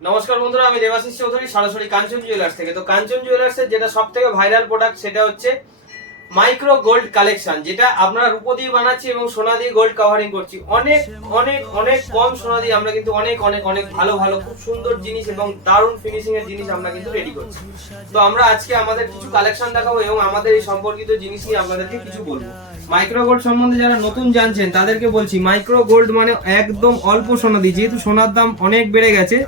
নমস্কার বন্ধুরা, আমি দেবাশিস চৌধুরী, সরাসরি কাঞ্চন জুয়েলার্স থেকে। তো কাঞ্চন জুয়েলার্সের যেটা সব থেকে ভাইরাল প্রোডাক্ট সেটা হচ্ছে মাইক্রো গোল্ড কালেকশন যেটা আপনারা রূপো দিয়ে বানাচ্ছি এবং সোনা দিয়ে গোল্ড কাভারিং করছি। অনেক অনেক অনেক কম সোনা দিয়ে আমরা কিন্তু অনেক অনেক অনেক ভালো ভালো, খুব সুন্দর জিনিস এবং দারুণ ফিনিশিং এর জিনিস আমরা কিন্তু রেডি করছি। তো আমরা আজকে আমাদের কিছু কালেকশন দেখাবো এবং আমাদের এই সম্পর্কিত জিনিস নিয়ে আপনাদেরকে কিছু বলব। মাইক্রো গোল্ড সম্বন্ধে যারা নতুন জানছেন, তাদেরকে বলছি মাইক্রো গোল্ড মানে একদম অল্প সোনা দিয়ে, যেহেতু সোনার দাম অনেক বেড়ে গেছে,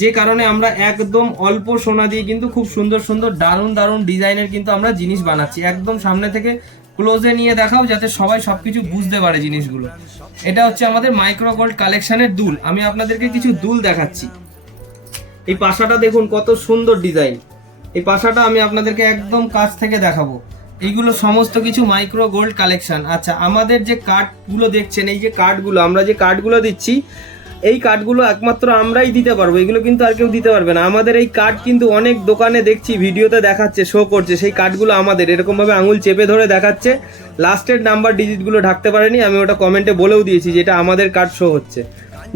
যে কারণে আমরা একদম অল্প সোনা দিয়ে কিন্তু খুব সুন্দর সুন্দর, দারুণ দারুণ ডিজাইনের কিন্তু আমরা জিনিস বানাচ্ছি। একদম সামনে থেকে ক্লোজে নিয়ে দেখাও যাতে সবাই সবকিছু বুঝতে পারে জিনিসগুলো। এটা হচ্ছে আমাদের মাইক্রো গোল্ড কালেকশনের দুল। আমি আপনাদেরকে কিছু দুল দেখাচ্ছি। এই পাশাটা দেখুন, কত সুন্দর ডিজাইন এই পাশাটা আমি আপনাদেরকে একদম কাছ থেকে দেখাবো। এইগুলো সমস্ত কিছু মাইক্রো গোল্ড কালেকশন আচ্ছা আমাদের যে কার্ডগুলো দেখছেন, এই যে কার্ডগুলো আমরা যে কার্ডগুলো দিচ্ছি এই কার্ডগুলো একমাত্র আমরাই দিতে পারব, এগুলো কিন্তু আর কেউ দিতে পারবে না। আমাদের এই কার্ড কিন্তু অনেক দোকানে দেখছি, ভিডিওতে দেখাচ্ছে শো করছে, সেই কার্ডগুলো আমাদের। এরকমভাবে আঙুল চেপে ধরে দেখাচ্ছে। লাস্টের নাম্বার ডিজিটগুলো ঢাকতে পারেনি, আমি ওটা কমেন্টে বলেও দিয়েছি যেটা আমাদের কার্ড শো হচ্ছে।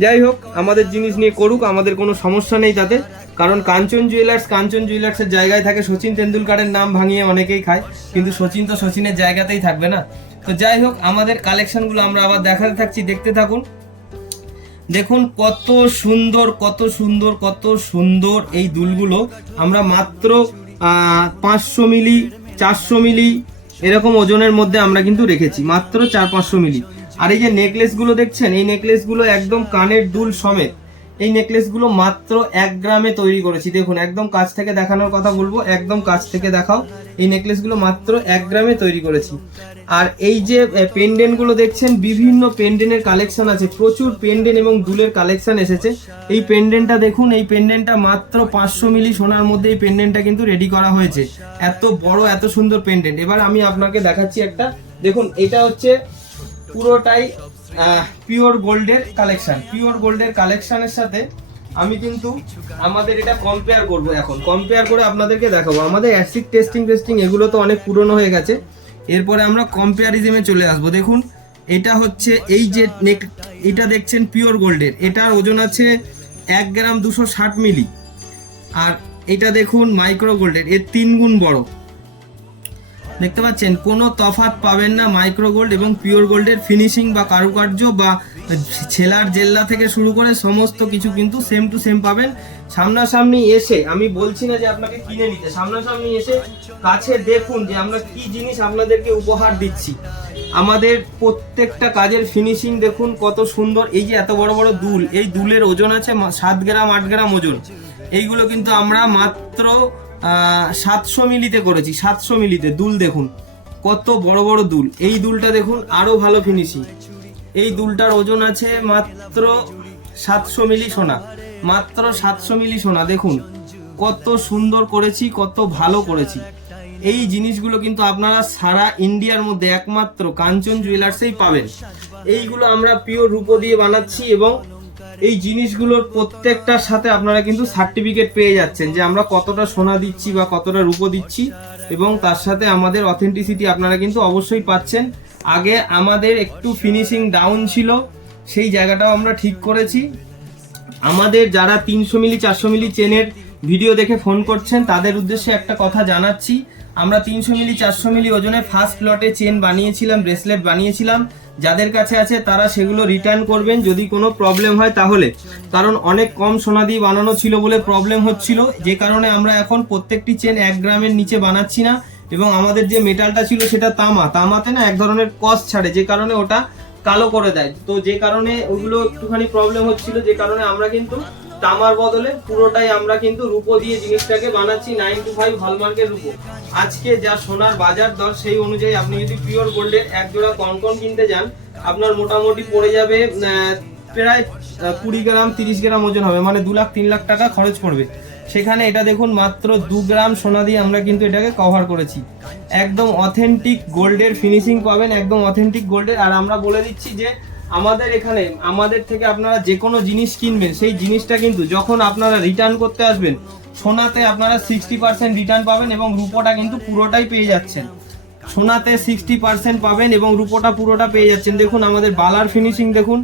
যাই হোক, আমাদের জিনিস নিয়ে করুক, আমাদের কোনো সমস্যা নেই তাতে। কারণ কাঞ্চন জুয়েলার্স কাঞ্চন জুয়েলার্সের জায়গায় থাকে, সচিন তেন্ডুলকারের নাম ভাঙিয়ে অনেকেই খায়, কিন্তু সচিন তো সচিনের জায়গাতেই থাকবে না। তো যাই হোক, আমাদের কালেকশনগুলো আমরা আবার দেখাতে থাকছি, দেখতে থাকুন। দেখুন কত সুন্দর কত সুন্দর কত সুন্দর এই দুলগুলো। আমরা মাত্র পাঁচশো মিলি, চারশো মিলি, এরকম ওজনের মধ্যে আমরা কিন্তু রেখেছি। মাত্র চার পাঁচশো মিলি। আর এই যে নেকলেসগুলো দেখছেন, এই নেকলেসগুলো একদম কানের দুল সমেত। এই নেকলেসগুলো মাত্র এক গ্রামে তৈরি করেছি। দেখুন, একদম কাছ থেকে দেখানোর কথা বলব, একদম কাছ থেকে দেখাও। এই নেকলেসগুলো মাত্র এক গ্রামে তৈরি করেছি। আর এই যে পেন্ডেন্টগুলো দেখছেন, বিভিন্ন পেন্ডেন্টের কালেকশন আছে। প্রচুর পেন্ডেন্ট এবং দুলের কালেকশন এসেছে। এই পেন্ডেন্টটা দেখুন, এই পেন্ডেন্টটা মাত্র পাঁচশো মিলি সোনার মধ্যে এই পেন্ডেন্টটা কিন্তু রেডি করা হয়েছে। এত বড়, এত সুন্দর পেন্ডেন্ট এবার আমি আপনাকে দেখাচ্ছি একটা। দেখুন, এটা হচ্ছে পুরোটাই পিওর গোল্ডের কালেকশন পিওর গোল্ডের কালেকশনের সাথে আমি কিন্তু আমাদের এটা কম্পেয়ার করব এখন। কম্পেয়ার করে আপনাদেরকে দেখাবো। আমাদের অ্যাসিড টেস্টিং টেস্টিং এগুলো তো অনেক পুরনো হয়ে গেছে। এরপরে আমরা কম্পেয়ারিজমে চলে আসব। দেখুন, এটা হচ্ছে এই যে নেক এটা দেখছেন পিওর গোল্ডের এটার ওজন আছে এক গ্রাম দুশো ষাট মিলি আর এটা দেখুন মাইক্রো গোল্ডের এর তিন গুণ বড়। দেখতে পাচ্ছেন, কোনো তফাৎ পাবেন না মাইক্রো গোল্ড এবং পিওর গোল্ডের ফিনিশিং বা কারুকার্য বা ছেলার জেল্লা থেকে শুরু করে সমস্ত কিছু কিন্তু সেম টু সেম পাবেন। সামনাসামনি এসে, আমি বলছি না যে আপনাকে কিনে নিতে, সামনাসামনি এসে কাছে দেখুন যে আমরা কি জিনিস আপনাদেরকে উপহার দিচ্ছি। আমাদের প্রত্যেকটা কাজের ফিনিশিং দেখুন কত সুন্দর, এই যে এত বড় বড় দুল, এই দুলের ওজন আছে সাত গ্রাম, আট গ্রাম ওজন। এইগুলো কিন্তু আমরা মাত্র সাতশো মিলিতে করেছি, সাতশো মিলিতে। দুল দেখুন, কত বড় বড় দুল। এই দুলটা দেখুন, আরও ভালো ফিনিশিং এই দুলটার ওজন আছে মাত্র সাতশো মিলি সোনা। মাত্র সাতশো মিলি সোনা, দেখুন, কত সুন্দর করেছি, কত ভালো করেছি। এই জিনিসগুলো কিন্তু আপনারা সারা ইন্ডিয়ার মধ্যে একমাত্র কাঞ্চন জুয়েলার্সেই পাবেন। এইগুলো আমরা পিওর রূপো দিয়ে বানাচ্ছি এবং এই জিনিসগুলোর প্রত্যেকটার সাথে আপনারা কিন্তু সার্টিফিকেট পেয়ে যাচ্ছেন যে আমরা কতটা সোনা দিচ্ছি বা কতটা রূপো দিচ্ছি এবং তার সাথে আমাদের অথেন্টিসিটি আপনারা কিন্তু অবশ্যই পাচ্ছেন। আগে আমাদের একটু ফিনিশিং ডাউন ছিল, সেই জায়গাটাও আমরা ঠিক করেছি। আমাদের যারা তিনশো মিলি, চারশো মিলি চেনের ভিডিও দেখে ফোন করছেন, তাদের উদ্দেশ্যে একটা কথা জানাচ্ছি। আমরা তিনশো মিলি, চারশো মিলি ওজনে ফার্স্ট লটে চেন বানিয়েছিলাম ব্রেসলেট বানিয়েছিলাম। যাদের কাছে আছে তারা সেগুলো রিটার্ন করবেন। যদি কোনো প্রবলেম হয় তাহলে। কারণ অনেক কম সোনা দিয়ে বানানো ছিল বলে প্রবলেম হচ্ছিল। যে কারণে আমরা এখন প্রত্যেকটি চেন এক গ্রামের নিচে বানাচ্ছি না। এবং আমাদের যে মেটালটা ছিল সেটা তামা। তামাতে না এক ধরনের কস ছাড়ে, যে কারণে ওটা কালো করে দেয়। তো যে কারণে ওগুলো একটুখানি প্রবলেম হচ্ছিল। যে কারণে আমরা কিন্তু তামার বদলে পুরোটাই আমরা কিন্তু রূপো দিয়ে জিনিসটাকে বানাচ্ছি নাইন টু ফাইভ হলমার্কের রূপো। আজকে যা সোনার বাজার দর সেই অনুযায়ী আপনি যদি পিওর গোল্ডের এক জোড়া কনকন কিনতে যান, আপনার মোটামুটি পড়ে যাবে প্রায় কুড়ি গ্রাম, তিরিশ গ্রাম ওজন হবে মানে দু লাখ, তিন লাখ টাকা খরচ পড়বে। সেখানে এটা দেখুন মাত্র দু গ্রাম সোনা দিয়ে আমরা কিন্তু এটাকে কভার করেছি। একদম অথেন্টিক গোল্ডের ফিনিশিং পাবেন, একদম অথেন্টিক গোল্ডের আর আমরা বলে দিচ্ছি যে আমাদের এখানে, আমাদের থেকে আপনারা যে কোনো জিনিস কিনবেন, সেই জিনিসটা কিন্তু যখন আপনারা রিটার্ন করতে আসবেন, সোনাতে আপনারা সিক্সটি পার্সেন্ট রিটার্ন পাবেন এবং রুপোটা কিন্তু পুরোটাই পেয়ে যাচ্ছেন। সোনাতে সিক্সটি পার্সেন্ট পাবেন এবং রুপোটা পুরোটা পেয়ে যাচ্ছেন। দেখুন, আমাদের বালার ফিনিশিং দেখুন।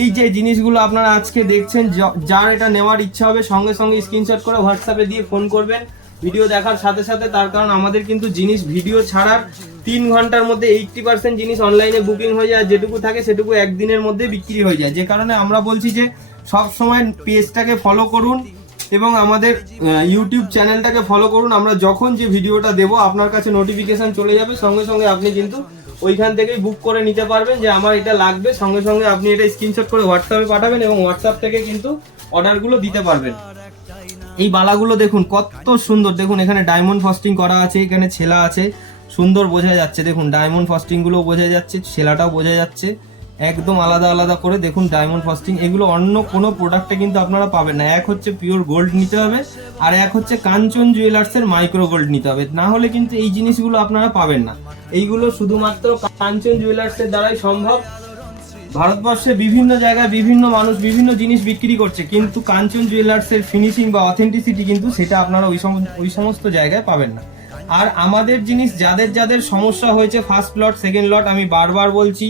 এই যে জিনিসগুলো আপনারা আজকে দেখছেন যার এটা নেওয়ার ইচ্ছা হবে, সঙ্গে সঙ্গে স্ক্রিনশট করে হোয়াটসঅ্যাপে দিয়ে ফোন করবেন। ভিডিও দেখার সাথে সাথে তার কারণ আমাদের কিন্তু জিনিস ভিডিও ছাড়ার তিন ঘণ্টার মধ্যে এইটটি পার্সেন্ট জিনিস অনলাইনে বুকিং হয়ে যায় যেটুকু থাকে সেটুকু একদিনের মধ্যে বিক্রি হয়ে যায়। যে কারণে আমরা বলছি যে সব সময় পেজটাকে ফলো করুন এবং আমাদের ইউটিউব চ্যানেলটাকে ফলো করুন। আমরা যখন যে ভিডিওটা দেবো আপনার কাছে নোটিফিকেশন চলে যাবে। সঙ্গে সঙ্গে আপনি কিন্তু ওইখান থেকেই বুক করে নিতে পারবেন যে আমার এটা লাগবে। সঙ্গে সঙ্গে আপনি এটা স্ক্রিনশট করে হোয়াটসঅ্যাপে পাঠাবেন এবং হোয়াটসঅ্যাপ থেকে কিন্তু অর্ডারগুলো দিতে পারবেন। এই বালাগুলো দেখুন, কত সুন্দর। দেখুন, এখানে ডায়মন্ড ফস্টিং করা আছে, এখানে ছেলা আছে। সুন্দর বোঝা যাচ্ছে, দেখুন ডায়মন্ড ফস্টিংগুলো বোঝা যাচ্ছে, ছেলাটাও বোঝা যাচ্ছে। একদম আলাদা আলাদা করে দেখুন ডায়মন্ড ফস্টিং এগুলো অন্য কোনো প্রোডাক্টে কিন্তু আপনারা পাবেন না। এক হচ্ছে পিওর গোল্ড নিতে হবে, আর এক হচ্ছে কাঞ্চন জুয়েলার্স এর মাইক্রো গোল্ড নিতে হবে। না হলে কিন্তু এই জিনিসগুলো আপনারা পাবেন না। এইগুলো শুধুমাত্র কাঞ্চন জুয়েলার্স এর দ্বারাই সম্ভব। ভারতবর্ষে বিভিন্ন জায়গায় বিভিন্ন মানুষ বিভিন্ন জিনিস বিক্রি করছে, কিন্তু কাঞ্চন জুয়েলার্সের ফিনিশিং বা অথেন্টিসিটি কিন্তু সেটা আপনারা ওই ওই সমস্ত জায়গায় পাবেন না। আর আমাদের জিনিস, যাদের যাদের সমস্যা হয়েছে ফার্স্ট লট সেকেন্ড লট আমি বারবার বলছি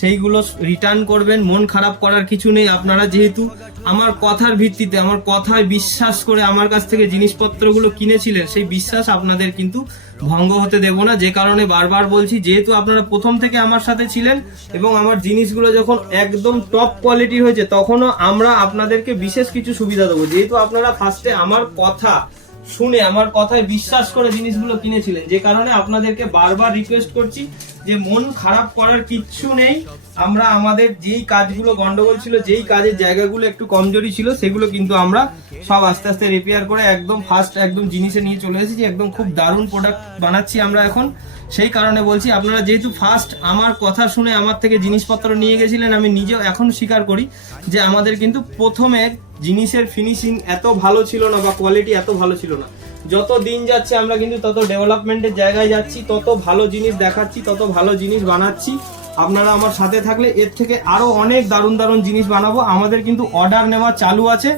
সেইগুলো রিটার্ন করবেন, মন খারাপ করার কিছু নেই। আপনারা যেহেতু আমার কথার ভিত্তিতে, আমার কথায় বিশ্বাস করে আমার কাছ থেকে জিনিসপত্রগুলো কিনেছিলেন, সেই বিশ্বাস আপনাদের কিন্তু ভঙ্গ হতে দেব না। যে কারণে বারবার বলছি, যেহেতু আপনারা প্রথম থেকে আমার সাথে ছিলেন এবং আমার জিনিসগুলো যখন একদম টপ কোয়ালিটির হয়েছে, তখনও আমরা আপনাদেরকে বিশেষ কিছু সুবিধা দেবো। যেহেতু আপনারা ফার্স্টে আমার কথা শুনে, আমার কথায় বিশ্বাস করে জিনিসগুলো কিনেছিলেন, যে কারণে আপনাদেরকে বারবার রিকোয়েস্ট করছি যে মন খারাপ করার কিচ্ছু নেই। আমরা আমাদের যেই কাজগুলো গন্ডগোল ছিল, যেই কাজের জায়গাগুলো একটু কমজোরি ছিল, সেগুলো কিন্তু আমরা সব আস্তে আস্তে রিপেয়ার করে একদম ফার্স্ট একদম জিনিসে নিয়ে চলে এসেছি, একদম খুব দারুণ প্রোডাক্ট বানাচ্ছি আমরা এখন। সেই কারণে বলছি, আপনারা যেহেতু ফার্স্ট আমার কথা শুনে আমার থেকে জিনিসপত্র নিয়ে গেছিলেন, আমি নিজেও এখন স্বীকার করি যে আমাদের কিন্তু প্রথমে জিনিসের ফিনিশিং এত ভালো ছিল না বা কোয়ালিটি এত ভালো ছিল না। যত দিন যাচ্ছে আমরা কিন্তু তত ডেভেলপমেন্টের জায়গায় যাচ্ছি, তত ভালো জিনিস দেখাচ্ছি, তত ভালো জিনিস বানাচ্ছি। আপনারা আমার সাথে থাকলে এর থেকে আরও অনেক দারুণ দারুণ জিনিস বানাবো। আমাদের কিন্তু অর্ডার নেওয়া চালু আছে।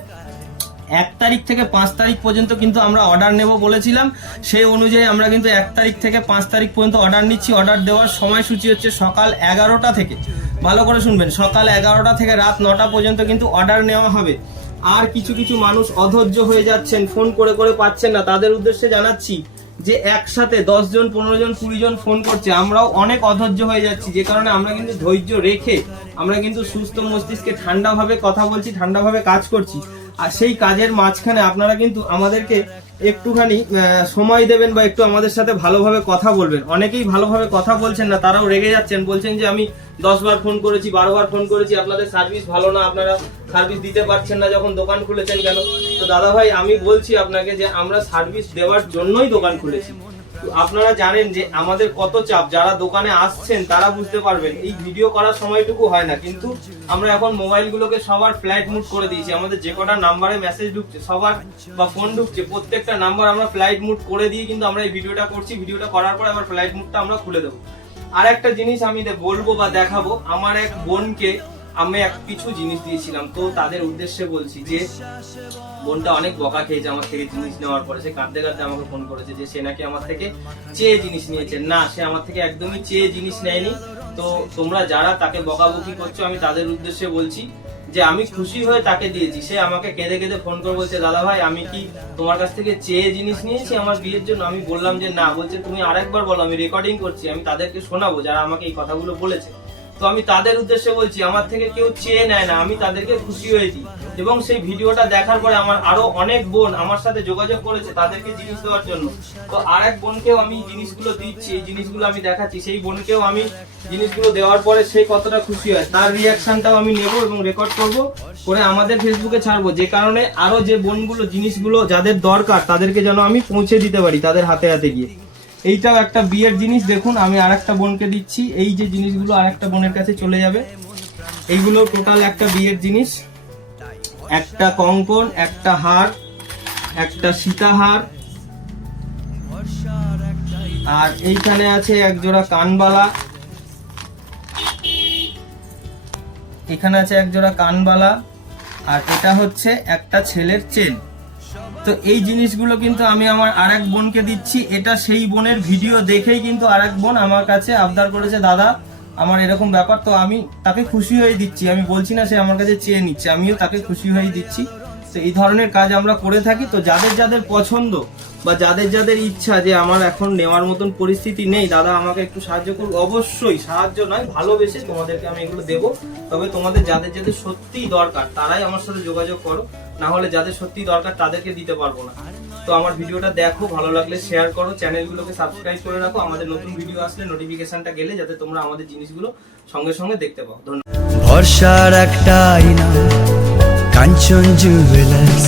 এক তারিখ থেকে পাঁচ তারিখ পর্যন্ত কিন্তু আমরা অর্ডার নেব বলেছিলাম। সেই অনুযায়ী আমরা কিন্তু এক তারিখ থেকে পাঁচ তারিখ পর্যন্ত অর্ডার নিচ্ছি। অর্ডার দেওয়ার সময়সূচি হচ্ছে সকাল এগারোটা থেকে। ভালো করে শুনবেন, সকাল এগারোটা থেকে রাত নটা পর্যন্ত কিন্তু অর্ডার নেওয়া হবে। আর কিছু কিছু মানুষ অধৈর্য হয়ে যাচ্ছেন, ফোন করে করে পাচ্ছেন না। তাদের উদ্দেশ্যে জানাচ্ছি যে একসাথে দশ জন, পনেরো জন, কুড়ি জন ফোন করছে। আমরাও অনেক অধৈর্য হয়ে যাচ্ছি। যে কারণে আমরা কিন্তু ধৈর্য রেখে আমরা কিন্তু সুস্থ মস্তিষ্কে ঠান্ডাভাবে কথা বলছি, ঠান্ডাভাবে কাজ করছি। আর সেই কাজের মাঝখানে আপনারা কিন্তু আমাদেরকে একটুখানি সময় দেবেন বা একটু আমাদের সাথে ভালোভাবে কথা বলবেন। অনেকেই ভালোভাবে কথা বলছেন না, তারাও রেগে যাচ্ছেন। বলছেন যে, আমি দশ বার ফোন করেছি, বারো বার ফোন করেছি, আপনাদের সার্ভিস ভালো না, আপনারা সার্ভিস দিতে পারছেন না যখন দোকান খুলেছেন কেন? তো দাদা ভাই আমি বলছি আপনাকে যে, আমরা সার্ভিস দেওয়ার জন্যই দোকান খুলেছি। আপনারা জানেন যে আমাদের কত চাপ, যারা দোকানে আসছেন তারা বুঝতে পারবেন, এই ভিডিও করার সময়টুকু হয় না। কিন্তু আমরা এখন মোবাইলগুলোকে সবার ফ্লাইট মুড করে দিয়েছি। আমাদের যে কটা নাম্বারে মেসেজ ঢুকছে, সবার বা ফোন ঢুকছে, প্রত্যেকটা নাম্বার আমরা ফ্লাইট মুড করে দিয়ে কিন্তু আমরা এই ভিডিওটা করছি। ভিডিওটা করার পরে আবার ফ্লাইট মুডটা আমরা খুলে দেবো। আর একটা জিনিস আমি বলব বা দেখাবো। আমার এক বোনকে আমি এক কিছু জিনিস দিয়েছিলাম, তো তাদের উদ্দেশ্যে বলছি যে, বোনটা অনেক বকা খেয়েছে আমার থেকে জিনিস নেওয়ার পরে, সে কাঁদতে কাঁদতে আমাকে ফোন করেছে যে, সে নাকি আমার থেকে চেয়ে জিনিস নিয়েছে। না, সে আমার থেকে একদমই চেয়ে জিনিস নেয়নি। তো তোমরা যারা তাকে বকাবকি করছ, আমি তাদের উদ্দেশ্যে বলছি যে, আমি খুশি হয়ে তাকে দিয়েছি। সে আমাকে কেঁদে কেঁদে ফোন করে বলছে, দাদা ভাই, আমি কি তোমার কাছ থেকে চেয়ে জিনিস নিয়েছি আমার বিয়ের জন্য? আমি বললাম যে, না। বলছে, তুমি আরেকবার বলো, আমি রেকর্ডিং করছি, আমি তাদেরকে শোনাবো, যারা আমাকে এই কথাগুলো বলেছে। তো আমি তাদের উদ্দেশ্যে বলছি, আমার থেকে কেউ চেয়ে নেয় না, আমি তাদেরকে খুশি হয়েছি। এবং সেই ভিডিওটা দেখার পরে আমার আরও অনেক বোন আমার সাথে যোগাযোগ করেছে তাদেরকে জিনিস দেওয়ার জন্য। তো আর এক বোনকেও আমি জিনিসগুলো দিচ্ছি, এই জিনিসগুলো আমি দেখাচ্ছি। সেই বোনকেও আমি জিনিসগুলো দেওয়ার পরে সেই কতটা খুশি হয়, তার রিয়াকশনটাও আমি নেব এবং রেকর্ড করব, করে আমাদের ফেসবুকে ছাড়বো। যে কারণে আরও যে বোনগুলো, জিনিসগুলো যাদের দরকার, তাদেরকে যেন আমি পৌঁছে দিতে পারি তাদের হাতে হাতে গিয়ে। এইটাও একটা বিয়ের জিনিস, দেখুন, আমি আর একটা বোনকে দিচ্ছি, এই যে জিনিসগুলো আর একটা বোনের কাছে চলে যাবে, এইগুলো টোটাল একটা বিয়ের জিনিস, একটা কঙ্কন, একটা হার, একটা সীতাহার, আর এইখানে আছে এক জোড়া কানবালা, এখানে আছে এক জোড়া কানবালা, আর এটা হচ্ছে একটা ছেলের চেন তো এই জিনিসগুলো কিন্তু আমি আমার আরেক বোনকে দিচ্ছি। এটা সেই বোনের ভিডিও দেখেই কিন্তু আরেক বোন আমার কাছে আবদার করেছে, দাদা, আমার এরকম ব্যাপার তো আমি তাকে খুশি হয়ে দিচ্ছি। আমি বলছি না সে আমার কাছে চেয়ে নিচ্ছে, আমিও তাকে খুশি হয়ে দিচ্ছি। তো এই ধরনের কাজ আমরা করে থাকি। তো যাদের যাদের পছন্দ বা যাদের যাদের ইচ্ছা যে আমার এখন নেওয়ার মতন পরিস্থিতি নেই, দাদা আমাকে একটু সাহায্য করুন অবশ্যই সাহায্য নয়, ভালোবেসে তোমাদেরকে আমি এগুলো দেবো। তবে তোমাদের যাদের যাদের সত্যিই দরকার, তারাই আমার সাথে যোগাযোগ করো। না হলে যাদের সত্যি দরকার তাদেরকে দিতে পারব না। তো আমার ভিডিওটা দেখো, ভালো লাগলে শেয়ার করো, চ্যানেলগুলোকে সাবস্ক্রাইব করে রাখো। আমাদের নতুন ভিডিও আসলে নোটিফিকেশনটা গেলে যাতে তোমরা আমাদের জিনিসগুলো সঙ্গে সঙ্গে দেখতে পাও। ধন্যবাদ। ভরসার একটা আইনা কাঞ্চন জুয়েলার্স